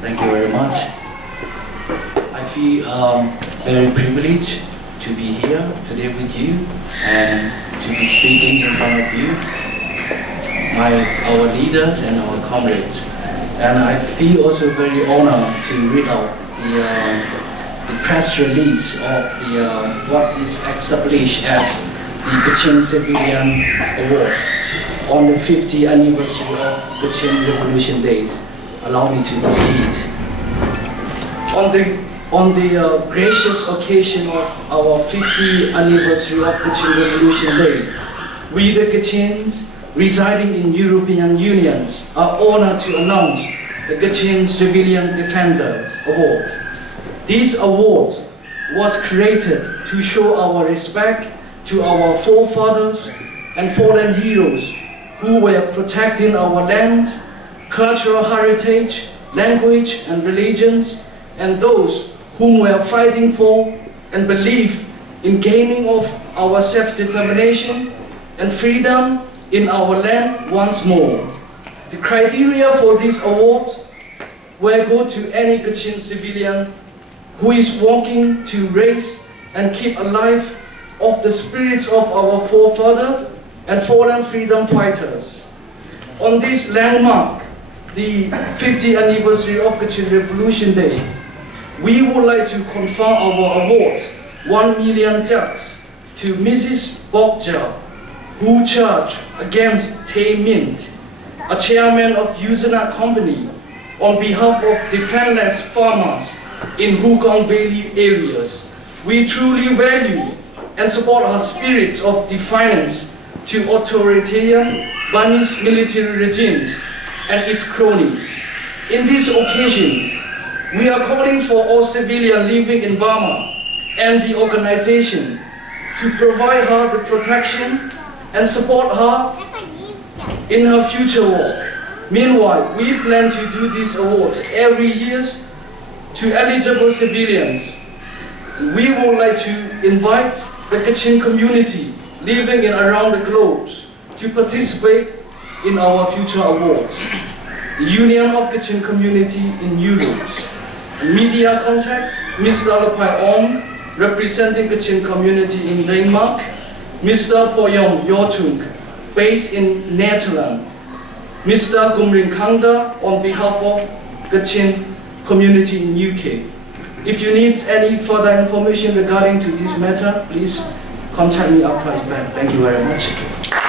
Thank you very much. I feel very privileged to be here today with you and to be speaking in front of you, our leaders and our comrades. And I feel also very honored to read out the press release of what is established as the Kachin Civilian Award on the 50th anniversary of Kachin Revolution Days. Allow me to proceed. On the gracious occasion of our 50th anniversary of Kachin Revolution Day, we the Kachins residing in European Unions are honored to announce the Kachin Civilian Defenders Award. This award was created to show our respect to our forefathers and fallen heroes who were protecting our land, cultural heritage, language and religions, and those whom we are fighting for and believe in gaining of our self-determination and freedom in our land once more. The criteria for this award will go to any Kachin civilian who is working to raise and keep alive of the spirits of our forefathers and fallen freedom fighters. On this landmark, the 50th anniversary of Kachin Revolution Day, we would like to confer our award, 1 million tax, to Mrs. Bokja, who charged against Tay Mint, a chairman of Usenet Company, on behalf of defenseless farmers in Hukong Valley areas. We truly value and support her spirits of defiance to authoritarian Burmese military regimes and its cronies. In this occasion, we are calling for all civilians living in Burma and the organization to provide her the protection and support her in her future work. Meanwhile, we plan to do these awards every year to eligible civilians. We would like to invite the Kachin community living in around the globe to participate in our future awards. The Union of Kachin Community in Europe. Media contact, Mr. Lepai Om, representing Kachin community in Denmark, Mr. Poyom Yotung, based in Netherlands, Mr. Gumrin Kanda on behalf of Kachin community in UK. If you need any further information regarding to this matter, please contact me after the event. Thank you very much.